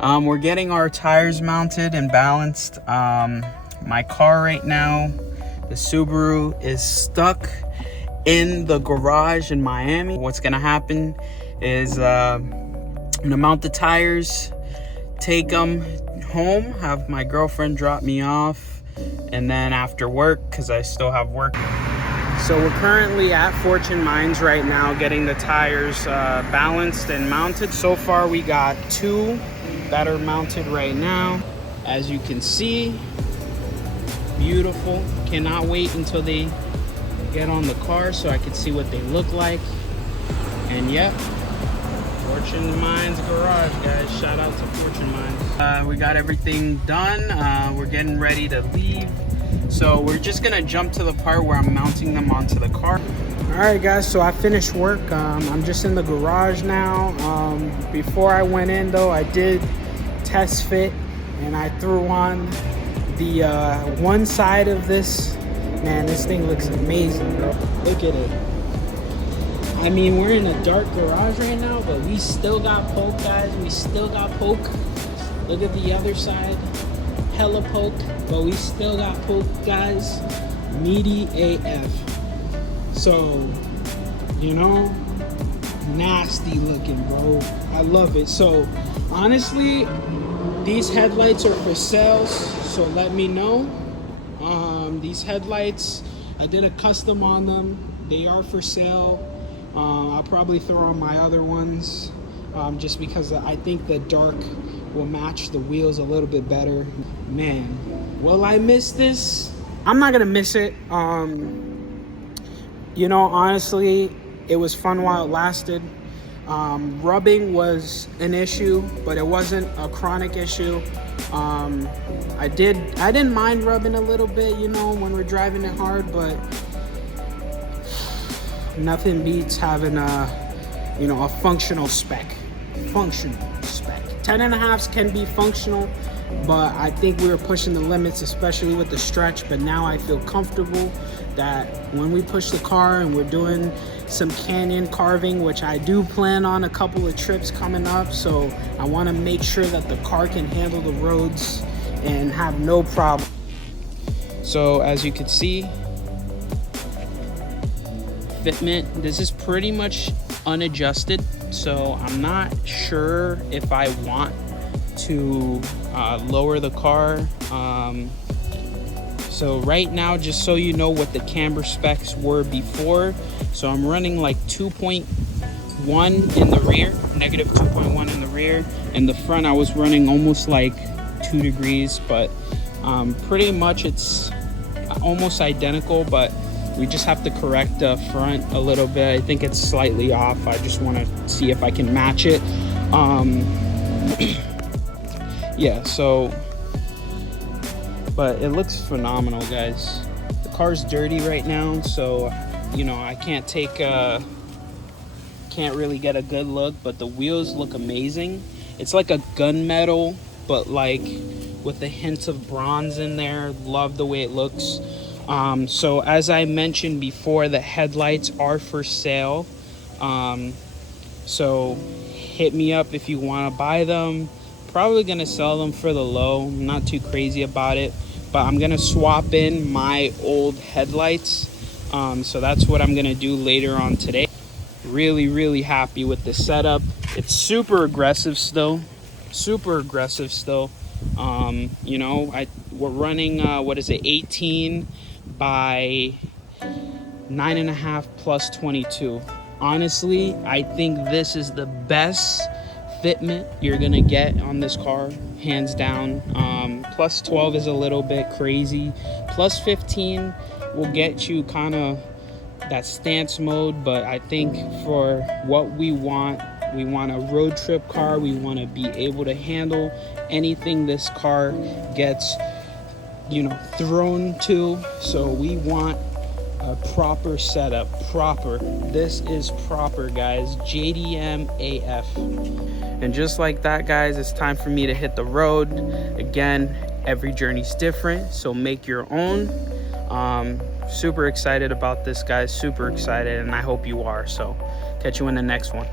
We're getting our tires mounted and balanced. My car right now, the Subaru, is stuck in the garage in Miami. What's gonna happen is I'm gonna mount the tires, take them home, have my girlfriend drop me off, and then after work, because I still have work. So we're currently at Fortune Mines right now getting the tires balanced and mounted. So far we got 2 that are mounted right now. As you can see, beautiful. Cannot wait until they get on the car so I can see what they look like. And yep, Fortune Mines garage, guys. Shout out to Fortune Mines. We got everything done. We're getting ready to leave. So we're just gonna jump to the part where I'm mounting them onto the car. All right, guys, so I finished work. I'm just in the garage now. Before I went in though, I did test fit and I threw on the one side of this. Man, this thing looks amazing, bro. Look at it. I mean, we're in a dark garage right now, but we still got poke, guys. We still got poke. Look at the other side. Hella poke, but we still got poke, guys. Meaty AF. So, you know, nasty looking, bro. I love it. So, honestly, these headlights are for sale, so let me know. These headlights, I did a custom on them. They are for sale. I'll probably throw on my other ones just because I think the dark will match the wheels a little bit better. Man, will I miss this? I'm not gonna miss it. You know, honestly, it was fun while it lasted. Rubbing was an issue, but it wasn't a chronic issue. I didn't mind rubbing a little bit, you know, when we're driving it hard, but nothing beats having a functional spec. Functional spec. 10.5s can be functional, but I think we were pushing the limits, especially with the stretch. But now I feel comfortable that when we push the car and we're doing some canyon carving, which I do plan on a couple of trips coming up, so I want to make sure that the car can handle the roads and have no problem. So as you can see, fitment, this is pretty much unadjusted, so I'm not sure if I want to lower the car. So right now, just so you know what the Camber specs were before, so I'm running like 2.1 in the rear, negative 2.1 in the rear, and the front I was running almost like 2 degrees, but pretty much it's almost identical, but we just have to correct the front a little bit. I think it's slightly off. I just want to see if I can match it. Yeah, so, but it looks phenomenal, guys. The car's dirty right now, so, you know, I can't really get a good look, but the wheels look amazing. It's like a gunmetal, but like with a hint of bronze in there. Love the way it looks. So as I mentioned before, the headlights are for sale. So hit me up if you want to buy them. Probably gonna sell them for the low. I'm not too crazy about it, but I'm gonna swap in my old headlights. So that's what I'm gonna do later on today. Really happy with the setup. It's super aggressive still. You know, we're running what is it, 18 by 9.5 plus 22. Honestly, I think this is the best fitment you're gonna get on this car, hands down. Plus 12 is a little bit crazy. Plus 15 will get you kind of that stance mode, but I think for what we want a road trip car. We want to be able to handle anything this car gets, you know, thrown to. So we want a proper setup. This is proper, guys. JDM AF. And just like that, guys, it's time for me to hit the road. Again, every journey's different, so make your own. Super excited about this, guys. Super excited, and I hope you are. So catch you in the next one.